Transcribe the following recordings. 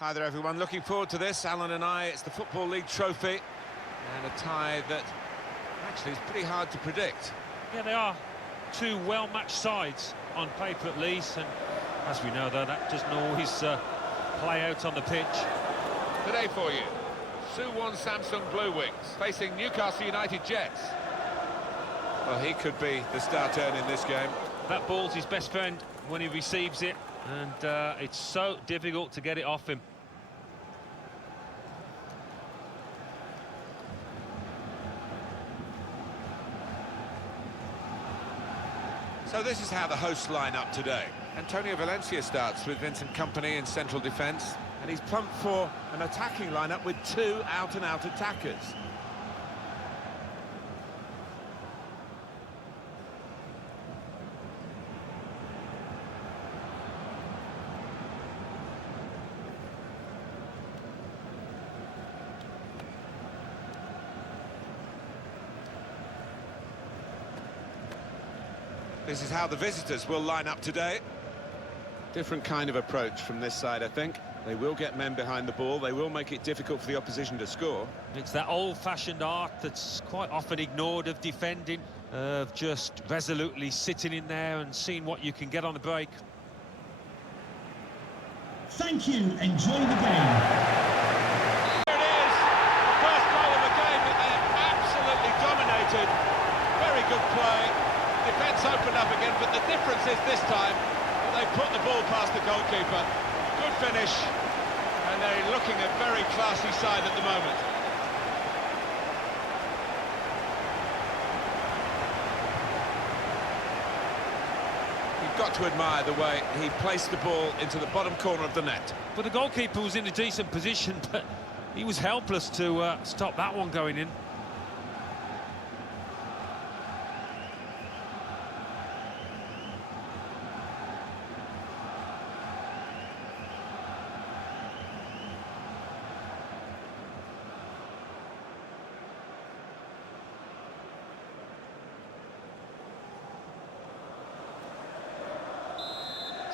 Hi there everyone, looking forward to this, Alan and I. It's the Football League trophy and a tie that actually is pretty hard to predict. Yeah, they are two well-matched sides on paper at least, and as we know though, that doesn't always play out on the pitch. Today for you, Suwon Samsung Blue Wings facing Newcastle United Jets. Well, he could be the star turn in this game. That ball's his best friend when he receives it, and it's so difficult to get it off him. So this is how the hosts line up today. Antonio Valencia starts with Vincent Kompany in central defence, and he's plumped for an attacking lineup with two out-and-out attackers. This is how the visitors will line up today. Different kind of approach from this side, I think. They will get men behind the ball. They will make it difficult for the opposition to score. It's that old-fashioned art that's quite often ignored of defending, of just resolutely sitting in there and seeing what you can get on the break. Thank you. Enjoy the game. Here it is, the first goal of the game that they have absolutely dominated. Very good play. Defence opened up again, but the difference is this time they put the ball past the goalkeeper. Good finish, and they're looking a very classy side at the moment. You've got to admire the way he placed the ball into the bottom corner of the net. But the goalkeeper was in a decent position, but he was helpless to stop that one going in.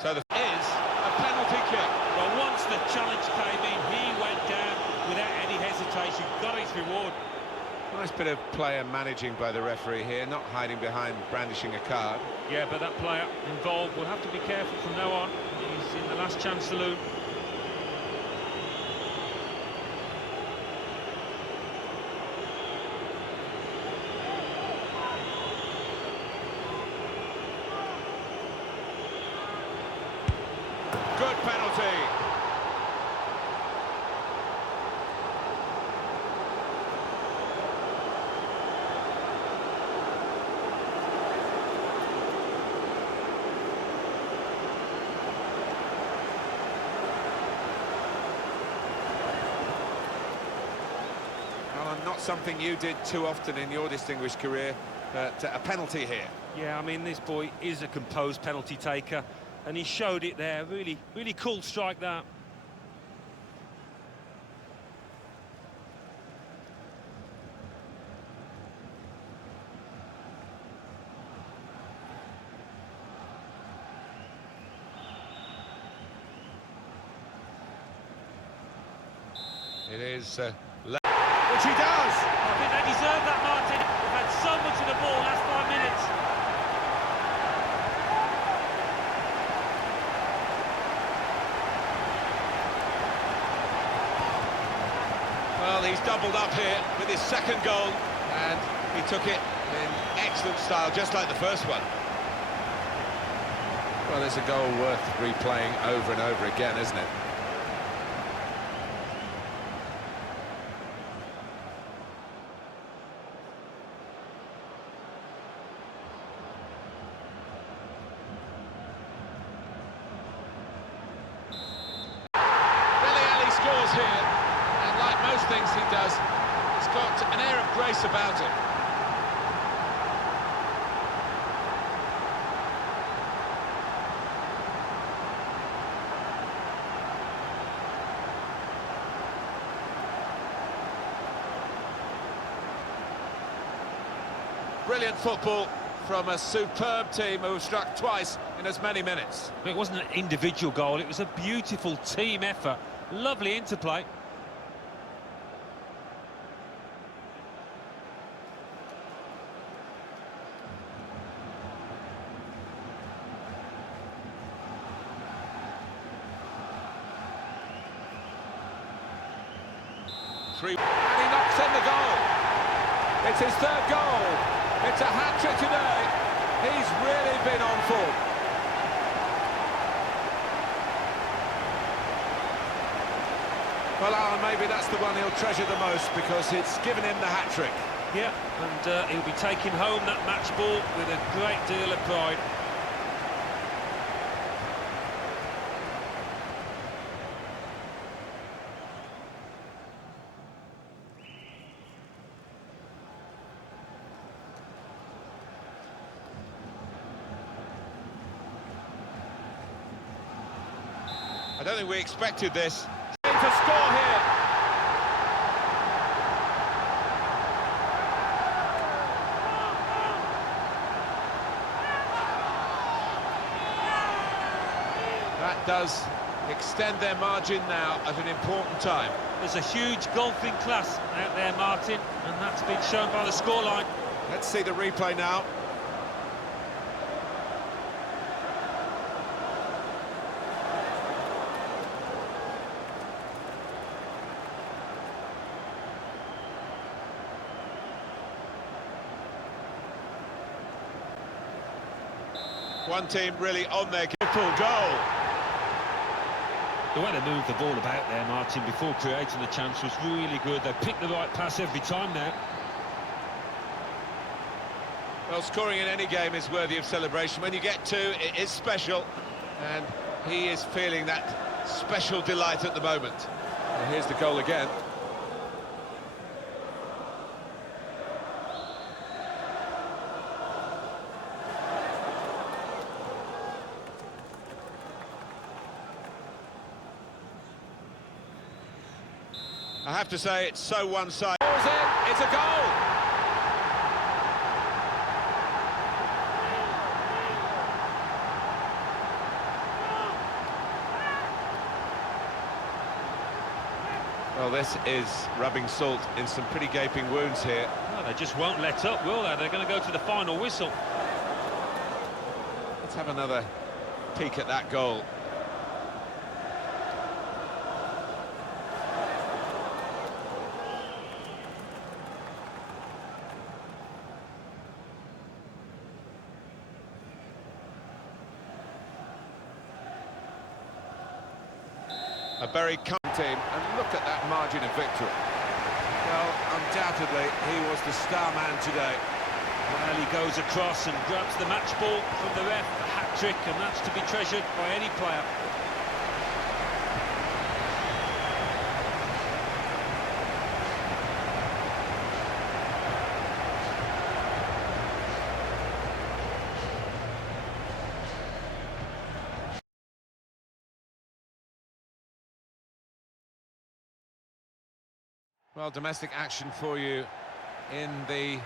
So the is a penalty kick. Well, once the challenge came in, he went down without any hesitation, got his reward. Nice bit of player managing by the referee here, not hiding behind brandishing a card. Yeah, but that player involved will have to be careful from now on. He's in the last chance saloon. Good penalty. Well, not something you did too often in your distinguished career, but a penalty here. Yeah, I mean, this boy is a composed penalty taker, and he showed it there. Really, really cool strike, that. It is Which he does. I think they deserve that, Martin. They've had so much of the ball last 5 minutes. Well, he's doubled up here with his second goal, and he took it in excellent style, just like the first one. Well, it's a goal worth replaying over and over again, isn't it? Scores here, and like most things he does, he's got an air of grace about him. Brilliant football from a superb team who have struck twice in as many minutes. It wasn't an individual goal, it was a beautiful team effort Lovely interplay. And he knocks in the goal. It's his third goal. It's a hat-trick today. He's really been on form. Well, Alan, maybe that's the one he'll treasure the most because it's given him the hat-trick. Yeah, and he'll be taking home that match ball with a great deal of pride. I don't think we expected this. To score here. That does extend their margin now at an important time. There's a huge golfing class out there, Martin, and that's been shown by the scoreline. Let's see the replay now. One team really on their full goal. The way they moved the ball about there, Martin, before creating the chance was really good. They picked the right pass every time now. Well, scoring in any game is worthy of celebration. When you get two, it is special. And he is feeling that special delight at the moment. Well, here's the goal again. I have to say, it's so one-sided. It's a goal! Well, this is rubbing salt in some pretty gaping wounds here. Well, they just won't let up, will they? They're going to go to the final whistle. Let's have another peek at that goal. A very calm team, and look at that margin of victory. Well, undoubtedly, he was the star man today. Well, he goes across and grabs the match ball from the ref, a hat-trick, and that's to be treasured by any player. Well, domestic action for you in the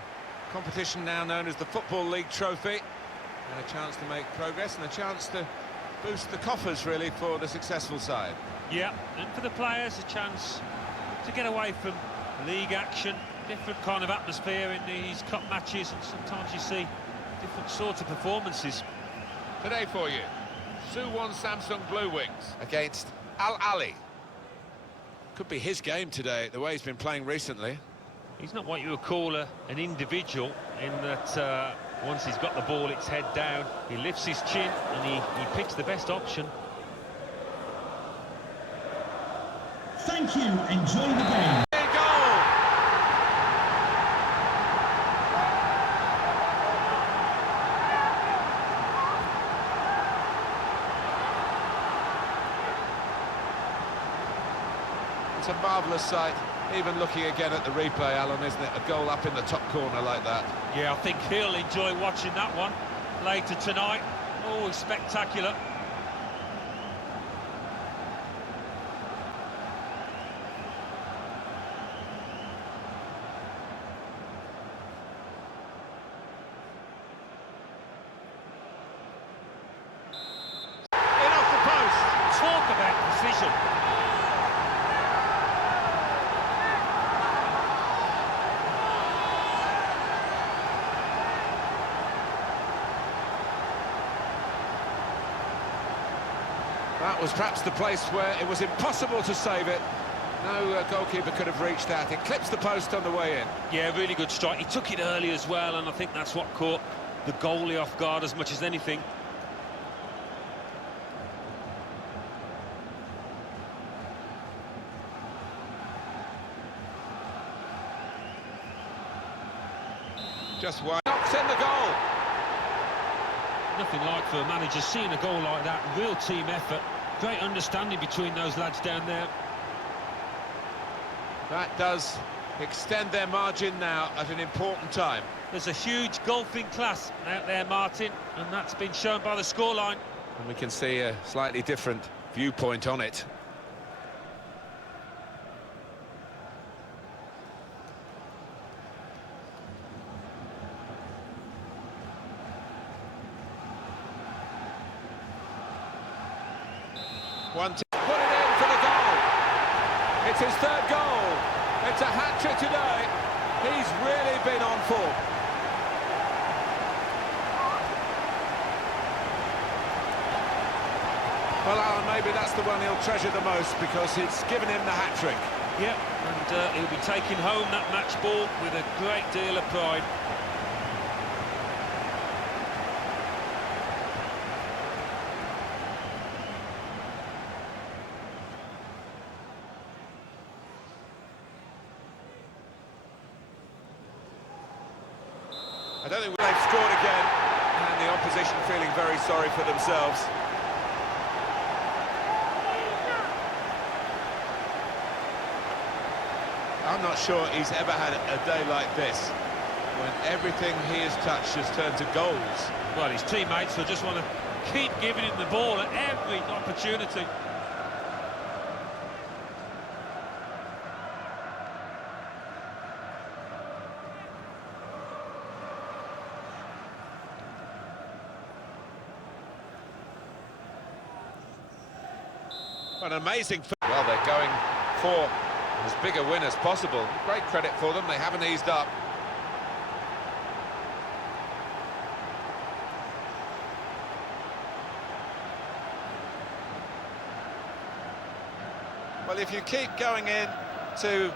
competition now known as the Football League Trophy. And a chance to make progress and a chance to boost the coffers, really, for the successful side. Yeah, and for the players, a chance to get away from league action, different kind of atmosphere in these cup matches, and sometimes you see different sorts of performances. Today for you, Suwon Samsung Blue Wings against Al Ali. Could be his game today, the way he's been playing recently. He's not what you would call an individual, in that once he's got the ball, it's head down. He lifts his chin and he picks the best option. Thank you. Enjoy the game. It's a marvellous sight, even looking again at the replay, Alan, isn't it? A goal up in the top corner like that. Yeah, I think he'll enjoy watching that one later tonight. Always spectacular. In off the post. Talk about precision. That was perhaps the place where it was impossible to save it. No goalkeeper could have reached that. It clips the post on the way in. Yeah, really good strike. He took it early as well, and I think that's what caught the goalie off guard as much as anything. Just one. Knocks in the goal. Nothing like for a manager seeing a goal like that. Real team effort. Great understanding between those lads down there. That does extend their margin now at an important time. There's a huge golfing class out there, Martin, and that's been shown by the scoreline. And we can see a slightly different viewpoint on it. One to put it in for the goal. It's his third goal. It's a hat-trick today. He's really been on form. Well, Alan, maybe that's the one he'll treasure the most because it's given him the hat-trick. Yep, and he'll be taking home that match ball with a great deal of pride. I don't think they've scored again, and the opposition feeling very sorry for themselves. I'm not sure he's ever had a day like this, when everything he has touched has turned to goals. Well, his teammates will just want to keep giving him the ball at every opportunity. An amazing... Well, they're going for as big a win as possible. Great credit for them, they haven't eased up. Well, if you keep going in to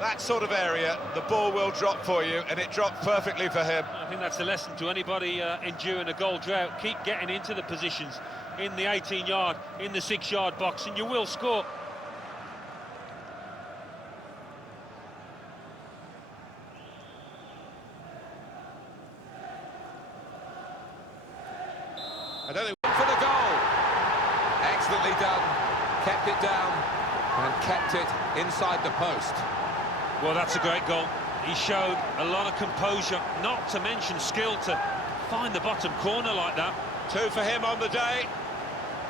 that sort of area, the ball will drop for you, and it dropped perfectly for him. I think that's a lesson to anybody enduring a goal drought. Keep getting into the positions in the 18-yard, in the 6-yard box, and you will score. I don't think for the goal. Excellently done. Kept it down and kept it inside the post. Well, that's a great goal. He showed a lot of composure, not to mention skill, to find the bottom corner like that. 2 for him on the day,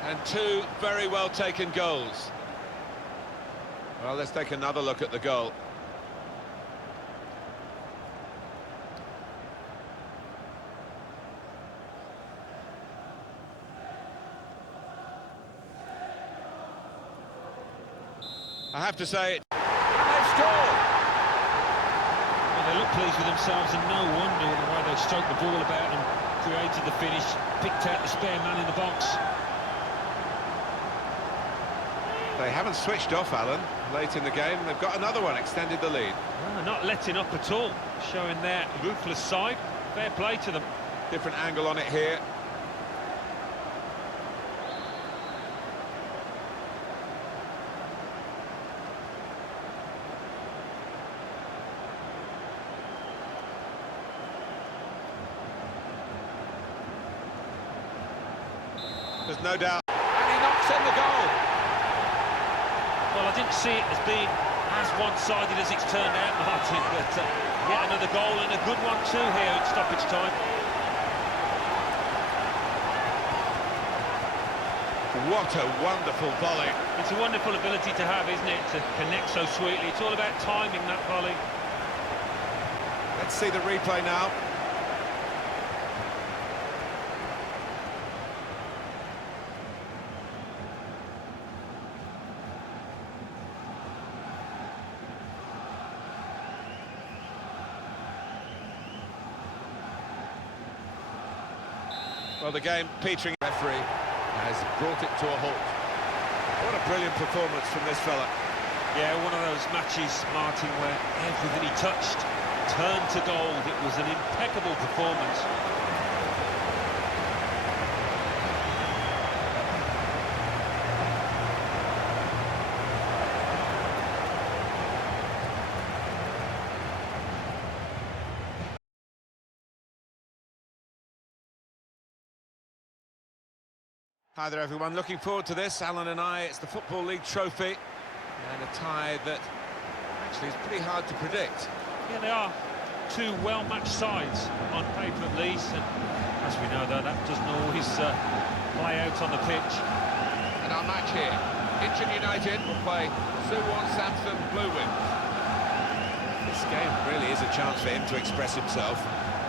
and 2 very well taken goals. Well, let's take another look at the goal. I have to say, they've scored! Well, they look pleased with themselves, and no wonder the way they stroked the ball about and created the finish, picked out the spare man in the box. They haven't switched off, Alan, late in the game. They've got another one, extended the lead. Oh, not letting up at all, showing their ruthless side. Fair play to them. Different angle on it here. There's no doubt. And he knocks in the goal. Well, I didn't see it as being as one-sided as it's turned out, Martin, but yet another goal, and a good one too here at stoppage time. What a wonderful volley. It's a wonderful ability to have, isn't it, to connect so sweetly. It's all about timing that volley. Let's see the replay now. Well, the game petering. Referee has brought it to a halt. brilliant performance from this fella. Yeah, one of those matches, Martin, where everything he touched turned to gold. It was an impeccable performance. Hi there everyone, looking forward to this, Alan and I. It's the Football League trophy and a tie that actually is pretty hard to predict. Yeah, they are two well-matched sides on paper at least, and as we know though, that doesn't always play out on the pitch. And our match here, Incheon United will play Suwon Samsung Blue Wings. This game really is a chance for him to express himself.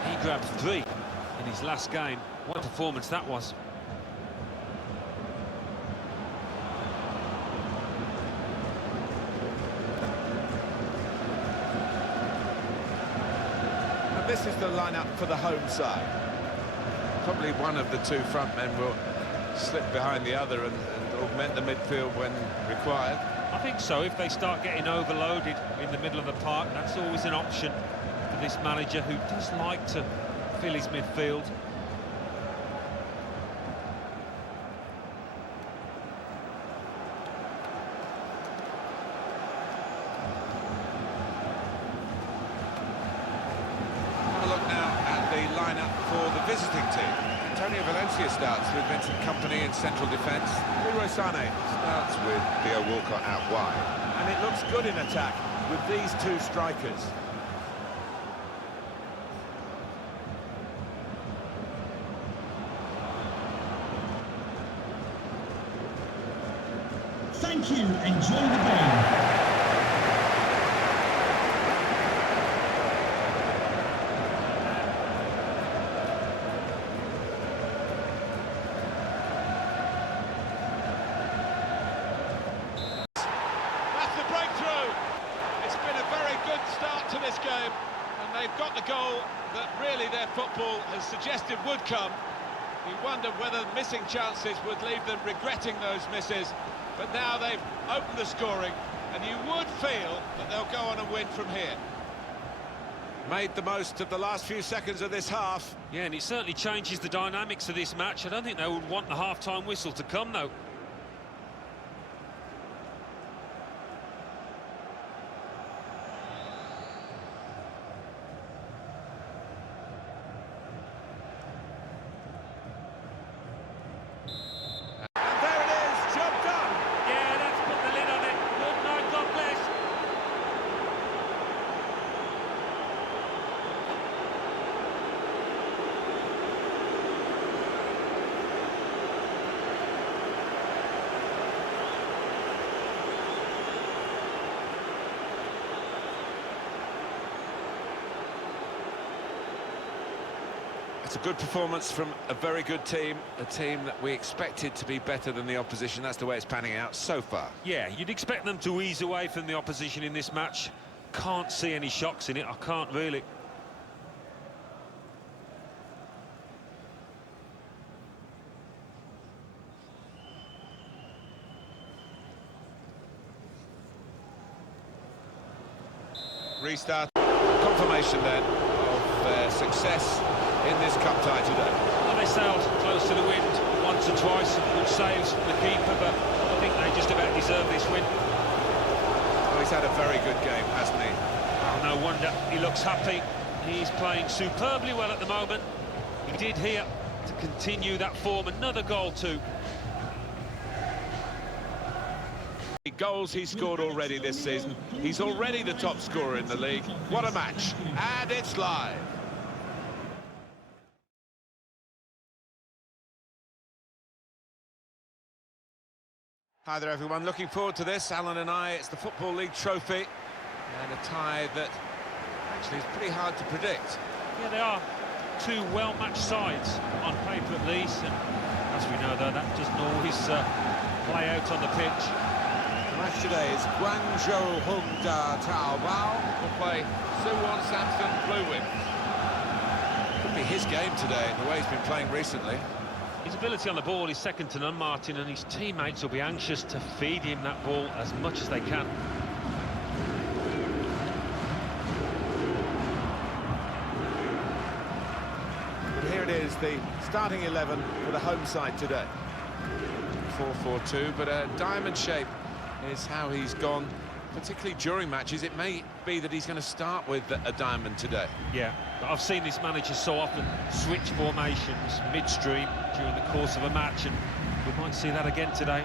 He grabbed 3 in his last game. What a performance that was. This is the lineup for the home side. Probably one of the two front men will slip behind the other and augment the midfield when required. I think so. If they start getting overloaded in the middle of the park, that's always an option for this manager who does like to fill his midfield. Lineup for the visiting team. Antonio Valencia starts with Vincent Kompany in central defence. Leroy Sané starts with Theo Walcott out wide. And it looks good in attack with these two strikers. Thank you. Enjoy the game. To this game, and they've got the goal that really their football has suggested would come. You wonder whether missing chances would leave them regretting those misses, but now they've opened the scoring, and you would feel that they'll go on and win from here. Made the most of the last few seconds of this half. Yeah, and it certainly changes the dynamics of this match. I don't think they would want the half-time whistle to come, though. It's a good performance from a very good team, a team that we expected to be better than the opposition. That's the way it's panning out so far. Yeah, you'd expect them to ease away from the opposition in this match. Can't see any shocks in it, I can't really. Restart. Confirmation then of their success in this cup tie today. Well, they sailed close to the wind once or twice, good saves from the keeper, but I think they just about deserve this win. Well, he's had a very good game, hasn't he? Oh, no wonder he looks happy. He's playing superbly well at the moment. He did here to continue that form. Another goal too. Goals he's scored already this season. He's already the top scorer in the league. What a match. And it's live. Hi there everyone, looking forward to this, Alan and I. It's the Football League trophy and a tie that actually is pretty hard to predict. Yeah, they are two well-matched sides on paper at least, and as we know though, that doesn't always play out on the pitch. The match today is Guangzhou Hongda Taobao Will play Suwon Samsung Blue Wings. Could be his game today, the way he's been playing recently. His ability on the ball is second to none, Martin, and his teammates will be anxious to feed him that ball as much as they can. But here it is, the starting 11 for the home side today. 4-4-2, but a diamond shape is how he's gone, particularly during matches. It may be that he's going to start with a diamond today. Yeah, but I've seen this manager so often switch formations midstream during the course of a match, and we might see that again today.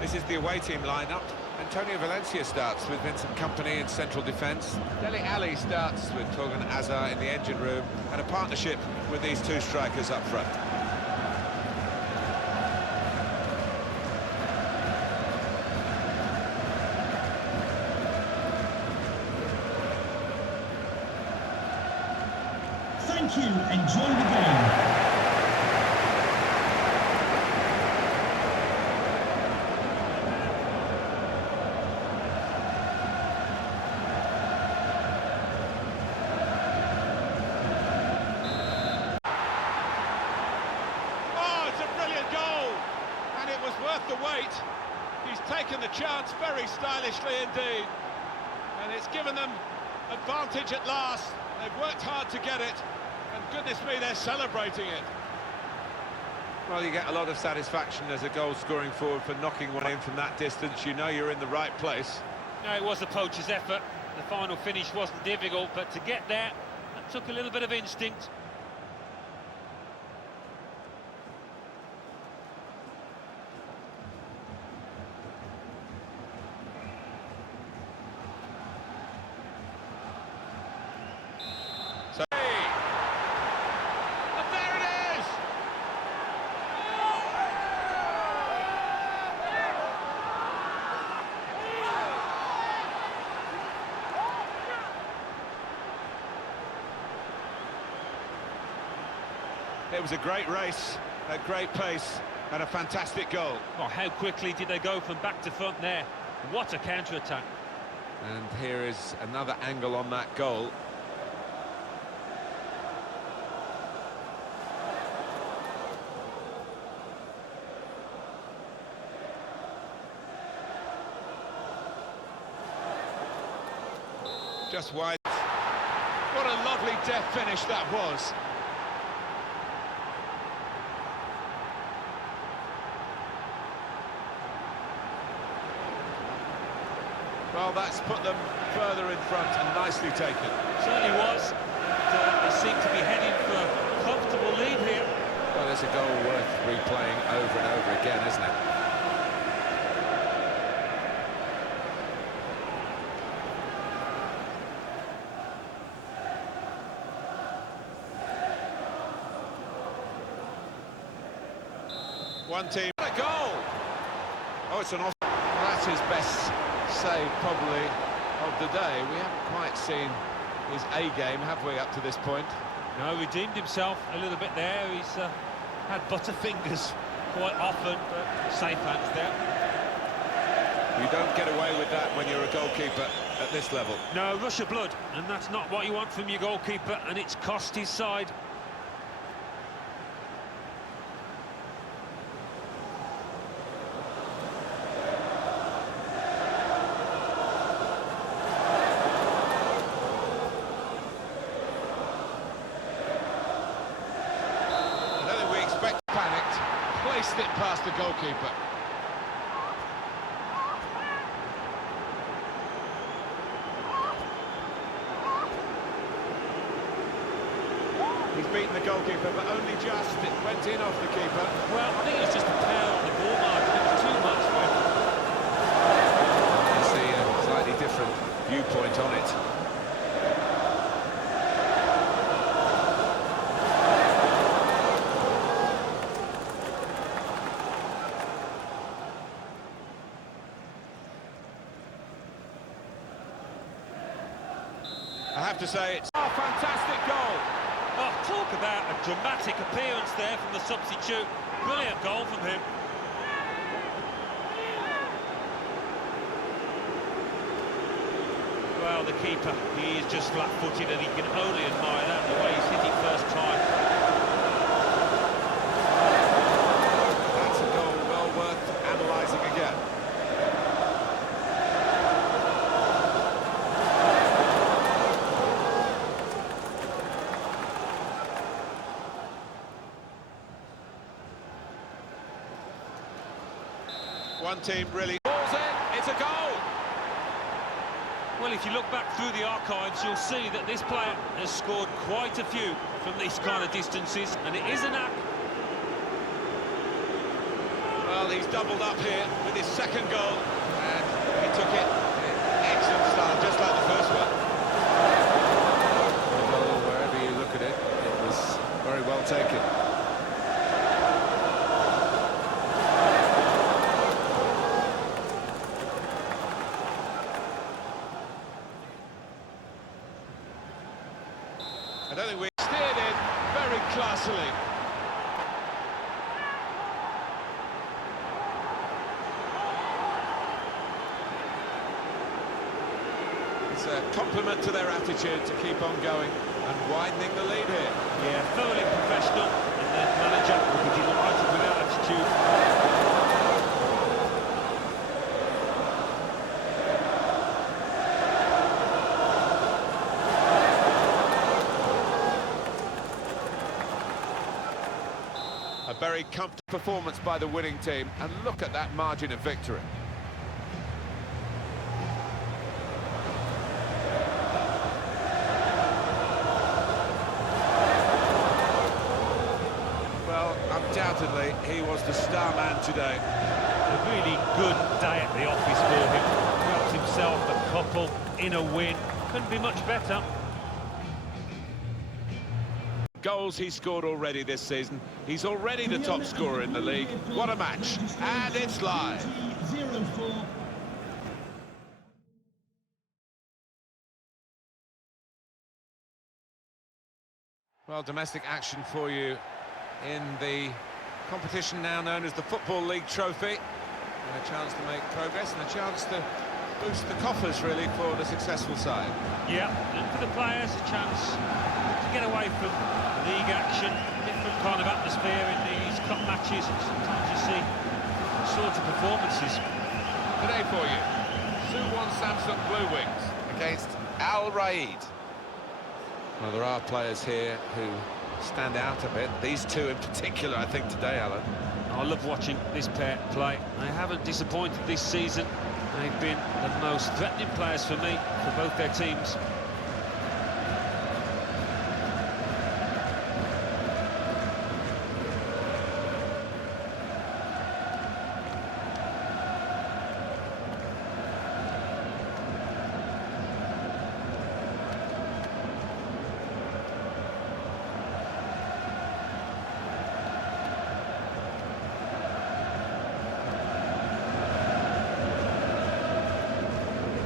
This is the away team lineup. Antonio Valencia starts with Vincent Kompany in central defence. Dele Alli starts with Torgan Hazard in the engine room, and a partnership with these two strikers up front. Thank you. Enjoy the game. Worth the wait. He's taken the chance very stylishly indeed, and it's given them advantage at last. They've worked hard to get it, and goodness me, they're celebrating it. Well, you get a lot of satisfaction as a goal-scoring forward for knocking one in from that distance. You know you're in the right place. No, it was the poacher's effort. The final finish wasn't difficult, but to get there, it took a little bit of instinct. It was a great race, a great pace, and a fantastic goal. Oh, how quickly did they go from back to front there? What a counter-attack. And here is another angle on that goal. Just wide. What a lovely deft finish that was. Well, that's put them further in front and nicely taken. Certainly was. They seem to be heading for a comfortable lead here. Well, it's a goal worth replaying over and over again, isn't it? One team. What a goal! Oh, it's an off. That's his best save, probably, of the day. We haven't quite seen his A game, have we, up to this point? No, redeemed himself a little bit there. He's had butterfingers quite often, but safe hands there. You don't get away with that when you're a goalkeeper at this level. No, rush of blood, and that's not what you want from your goalkeeper, and it's cost his side. Placed it past the goalkeeper. He's beaten the goalkeeper, but only just. It went in off the keeper. Well, I think it was just a power on the ball, Martin. It was too much for him. You see a slightly different viewpoint on it. I have to say it's a fantastic goal. Oh, talk about a dramatic appearance there from the substitute. Brilliant goal from him. Well, the keeper, he is just flat-footed, and he can only admire that, the way he's hit it first time. That's a goal well worth analysing again. One team really... Balls in, it's a goal! Well, if you look back through the archives, you'll see that this player has scored quite a few from these kind of distances, and it is an act. Well, he's doubled up here with his second goal, and he took it in excellent style, just like the first one. The goal, wherever you look at it, it was very well taken. I don't think we Steered in very classily. It's a compliment to their attitude to keep on going and widening the lead here. Yeah, thoroughly professional, and the manager will be delighted with that attitude. A very comfortable performance by the winning team, and look at that margin of victory. Well, undoubtedly, he was the star man today. A really good day at the office for him. Grabbed himself a couple in a win. Couldn't be much better. Goals he scored already this season. He's already the top scorer in the league. What a match. And it's live. 0-4. Well, domestic action for you in the competition now known as the Football League Trophy. And a chance to make progress and a chance to boost the coffers, really, for the successful side. Yeah, and for the players, a chance to get away from league action, different kind of atmosphere in these cup matches, and sometimes you see different sorts of performances. Today for you, Suwon Samsung Blue Wings against Al Raid. Well, there are players here who stand out a bit. These two in particular, I think, today, Alan. I love watching this pair play. They haven't disappointed this season. They've been the most threatening players for me, for both their teams.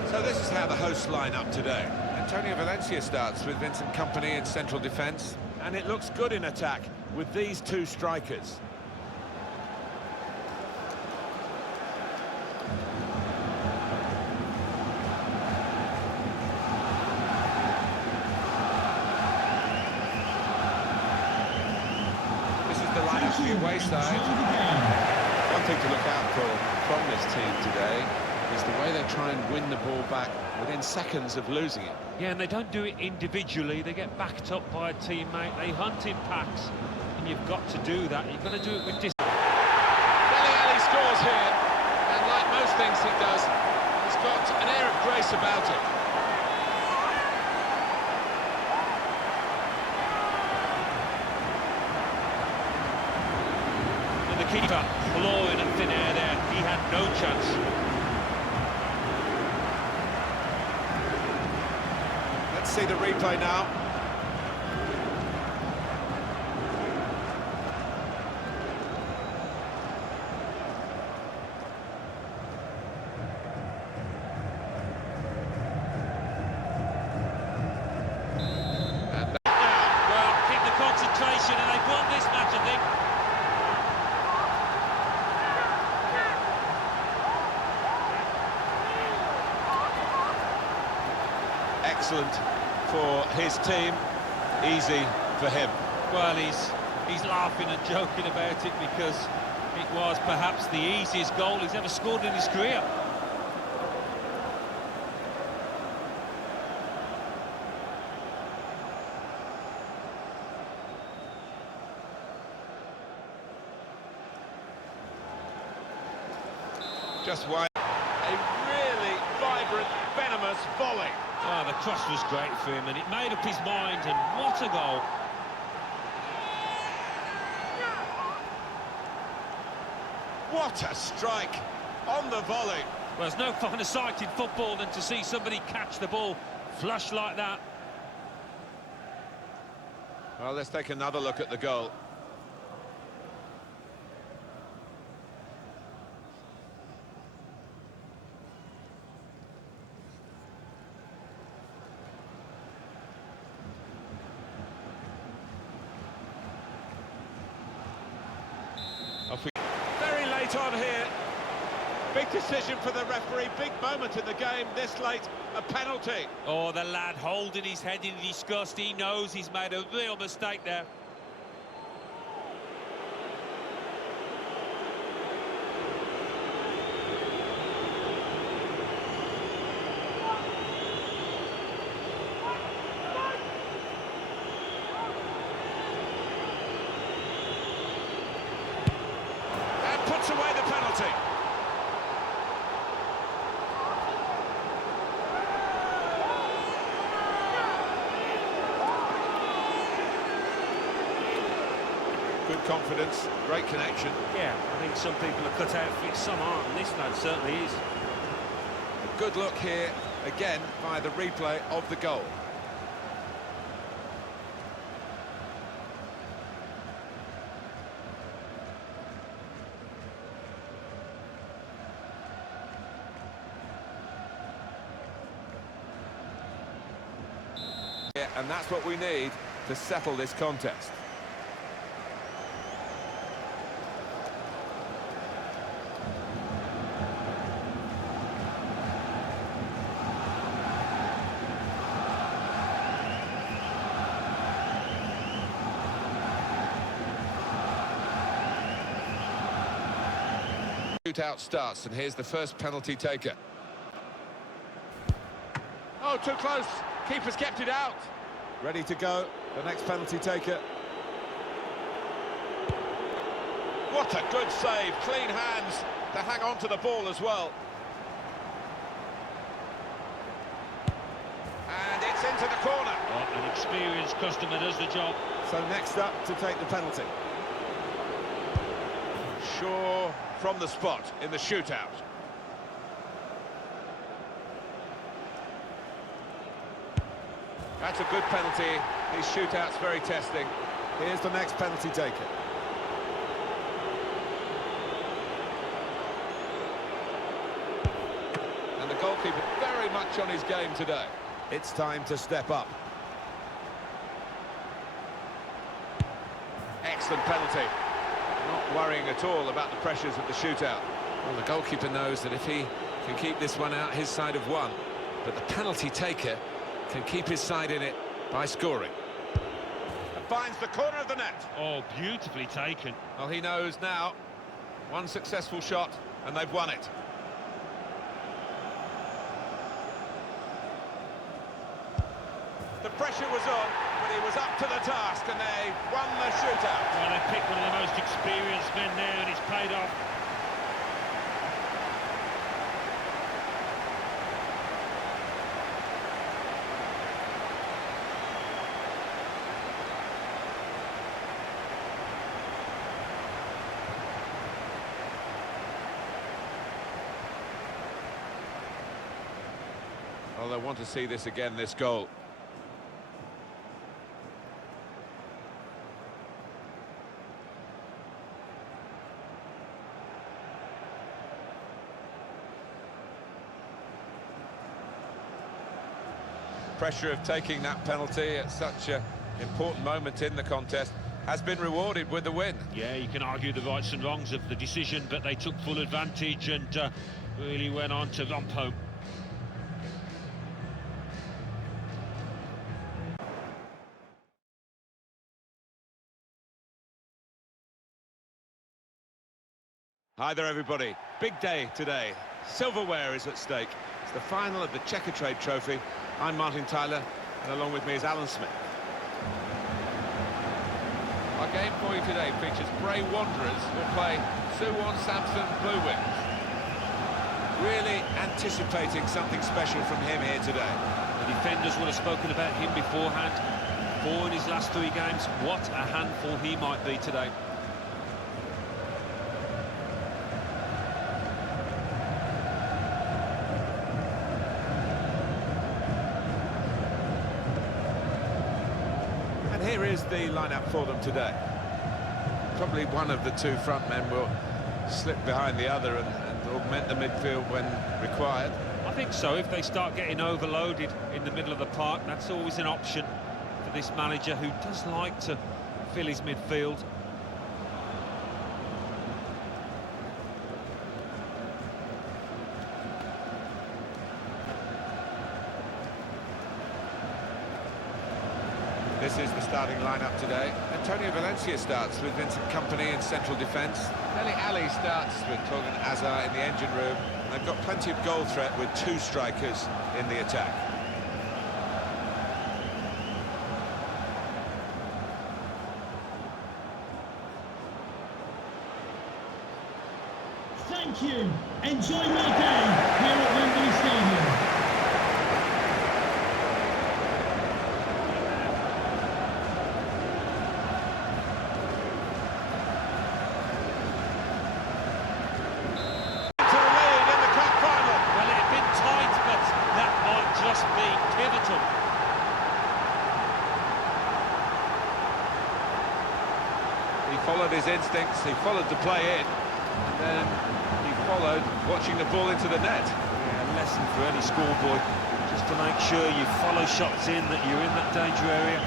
So this is how the hosts line up today. Antonio Valencia starts with Vincent Kompany in central defence. And it looks good in attack with these two strikers. This is the lineup for the away side. One thing to look out for from this team today is the way they try and win the ball back within seconds of losing it. Yeah, and they don't do it individually. They get backed up by a teammate. They hunt in packs, and you've got to do that. You've got to do it with discipline. Ali scores here, and like most things he does, he's got an air of grace about it. And the keeper clawing at thin air there. He had no chance. Let's see the replay now. Well, keep the concentration, and they've won this match, I think. excellent for his team, easy for him. Well, he's laughing and joking about it because it was perhaps the easiest goal he's ever scored in his career. Just wide. A really vibrant, venomous volley. Oh, the cross was great for him, and it made up his mind, and what a goal. What a strike on the volley. Well, there's no finer sight in football than to see somebody catch the ball flush like that. Well, let's take another look at the goal. Very late on here. Big decision for the referee, big moment in the game, this late, a penalty. Oh, the lad holding his head in disgust. He knows he's made a real mistake there. And puts away the penalty. Good confidence, great connection. Yeah, I think some people are cut out for it, some aren't, and this lad certainly is. A good look here, again, via the replay of the goal. Yeah, and that's what we need to settle this contest. Shootout starts, and here's the first penalty taker. Oh, too close. Keeper's kept it out. Ready to go, the next penalty taker. What a good save. Clean hands to hang on to the ball as well. And it's into the corner. Oh, an experienced customer does the job. So next up to take the penalty. Shaw from the spot in the shootout. That's a good penalty. These shootouts very testing. Here's the next penalty taker. And the goalkeeper very much on his game today. It's time to step up. Excellent penalty. Not worrying at all about the pressures of the shootout. Well, the goalkeeper knows that if he can keep this one out, his side have won. But the penalty taker can keep his side in it by scoring. And finds the corner of the net. Oh, beautifully taken. Well, he knows now. One successful shot, and they've won it. The pressure was on, but he was up to the task, and they won the shootout. Well, they picked one of the most experienced men there, and it's paid off. Well, they want to see this again, this goal. Pressure of taking that penalty at such an important moment in the contest has been rewarded with the win. Yeah, you can argue the rights and wrongs of the decision, but they took full advantage and really went on to romp home. Hi there, everybody. Big day today. Silverware is at stake. It's the final of the Checkatrade trophy. I'm Martin Tyler, and along with me is Alan Smith. Our game for you today features Bray Wanderers will play Suwon Samson Blue Wings. Really anticipating something special from him here today. The defenders would have spoken about him beforehand. 4 in his last 3 games. What a handful he might be today. And here is the lineup for them today. Probably one of the 2 front men will slip behind the other and augment the midfield when required. I think so. If they start getting overloaded in the middle of the park, that's always an option for this manager, who does like to fill his midfield. This is the starting lineup today. Antonio Valencia starts with Vincent Kompany in central defence. Dele Alli starts with Torgan Hazard in the engine room. And they've got plenty of goal threat with 2 strikers in the attack. Thank you. Enjoy your day here at Wembley Stadium. He followed his instincts, he followed the play in, and then he followed watching the ball into the net. Yeah, a lesson for any schoolboy, just to make sure you follow shots in, that you're in that danger area.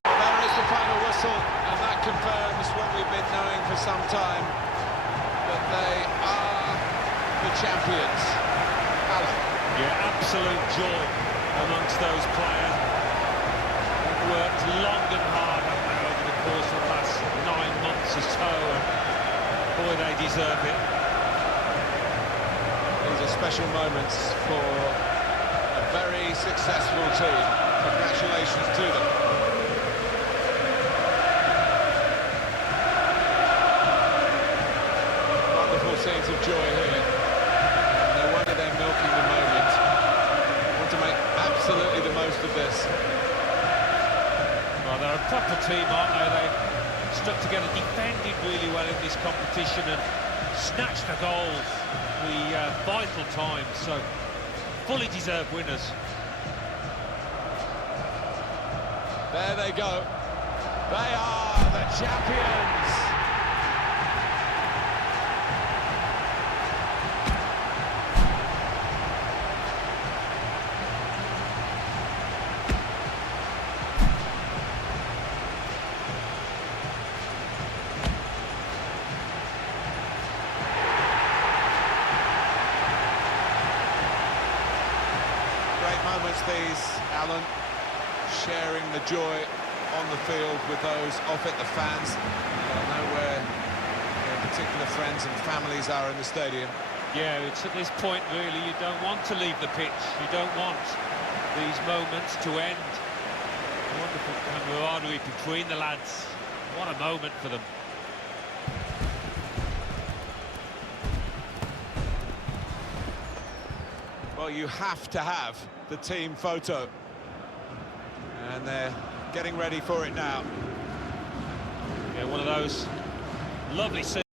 There is the final whistle, and that confirms what we've been knowing for some time, that they are the champions. Alan. Yeah, absolute joy amongst those players. They've worked long and hard over the course of the last 9 months or so, and boy, they deserve it. These are special moments for a very successful team. Congratulations to them. Wonderful scenes of joy here. No wonder they're milking the moment. Want to make absolutely the most of this. Well, they're a proper team, aren't they? They stuck together, defended really well in this competition, and snatched the goals the vital times. So, fully deserved winners. There they go. They are the champions. Great moments these, Alan, sharing the joy on the field with those off it, the fans. They'll know where their particular friends and families are in the stadium. Yeah, it's at this point, really, you don't want to leave the pitch. You don't want these moments to end. Wonderful camaraderie between the lads. What a moment for them. Well, you have to have the team photo. And they're getting ready for it now. Yeah, one of those lovely scenes.